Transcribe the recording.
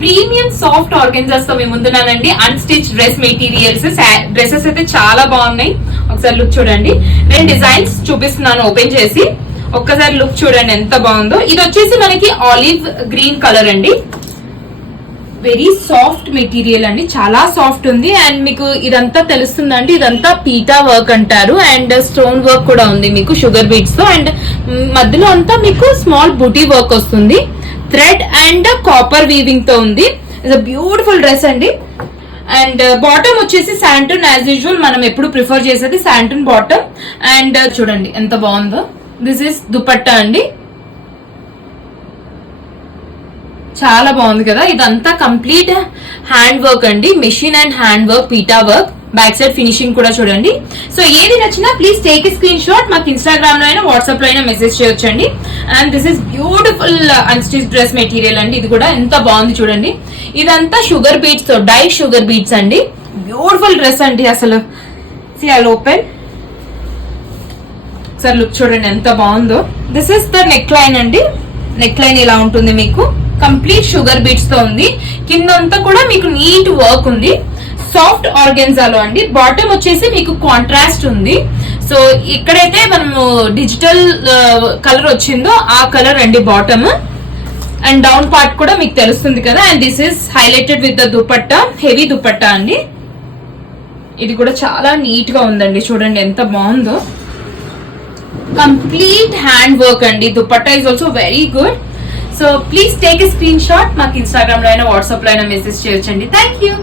Premium soft ఆర్గెన్జాస్ తో మేము ముందున్నానండి. Unstitch dress materials, dresses అయితే చాలా బాగున్నాయి. ఒకసారి లుక్ చూడండి. నేను డిజైన్స్ చూపిస్తున్నాను ఓపెన్ చేసి, ఒక్కసారి లుక్ చూడండి ఎంత బాగుందో. ఇది వచ్చేసి మనకి ఆలివ్ గ్రీన్ కలర్ అండి. వెరీ సాఫ్ట్ మెటీరియల్ అండి, చాలా సాఫ్ట్ ఉంది. అండ్ మీకు ఇదంతా తెలుస్తుందండి, ఇదంతా పీటా వర్క్ అంటారు. అండ్ స్టోన్ వర్క్ కూడా ఉంది మీకు షుగర్ బీట్స్ తో. అండ్ మధ్యలో అంతా మీకు స్మాల్ బుటీ వర్క్ వస్తుంది. థ్రెడ్ అండ్ కాపర్ వీవింగ్ తో ఉంది. ఇట్స్ బ్యూటిఫుల్ డ్రెస్ అండి. అండ్ బాటమ్ వచ్చేసి శాంటన్, యాజ్ యూజువల్ మనం ఎప్పుడు ప్రిఫర్ చేసేది శాంటన్ బాటమ్. అండ్ చూడండి ఎంత బాగుందో. దిస్ ఇస్ దుపట్టా అండి, చాలా బాగుంది కదా. ఇదంతా కంప్లీట్ హ్యాండ్ వర్క్ అండి, మెషిన్ అండ్ హ్యాండ్ వర్క్, పీటా వర్క్. బ్యాక్ సైడ్ ఫినిషింగ్ కూడా చూడండి. సో ఏది నచ్చినా please take a screen shot. మాకు ఇన్స్టాగ్రామ్ లో అయినా వాట్సాప్ లో అయినా మెసేజ్ చేయొచ్చండి. And this is beautiful unstitch dress material అండి. ఇది కూడా ఎంత బాగుంది చూడండి. ఇదంతా షుగర్ బీట్స్ తో, డై షుగర్ బీట్స్ అండి. బ్యూటిఫుల్ డ్రెస్ అండి అసలు. See I open. Sir look చూడండి ఎంత బాగుందో. This is the neck line అండి. నెక్ లైన్ ఇలా ఉంటుంది మీకు, కంప్లీట్ షుగర్ బీట్స్ తో ఉంది. కిందంతా కూడా మీకు నీట్ వర్క్ ఉంది, సాఫ్ట్ ఆర్గెన్జాలో అండి. బాటమ్ వచ్చేసి మీకు కాంట్రాస్ట్ ఉంది. సో ఇక్కడైతే మనము డిజిటల్ కలర్ వచ్చిందో ఆ కలర్ అండి బాటమ్. అండ్ డౌన్ పార్ట్ కూడా మీకు తెలుస్తుంది కదా. And this is highlighted with the dupatta, heavy dupatta అండి. ఇది కూడా చాలా నీట్ గా ఉందండి, చూడండి ఎంత బాగుందో. కంప్లీట్ హ్యాండ్ వర్క్ అండి. Dupatta is also very good. So please take a screen shot. మాకు ఇన్స్టాగ్రామ్ లో అయినా వాట్సాప్ లో అయినా మెసేజ్ చేయొచ్చండి. Thank you.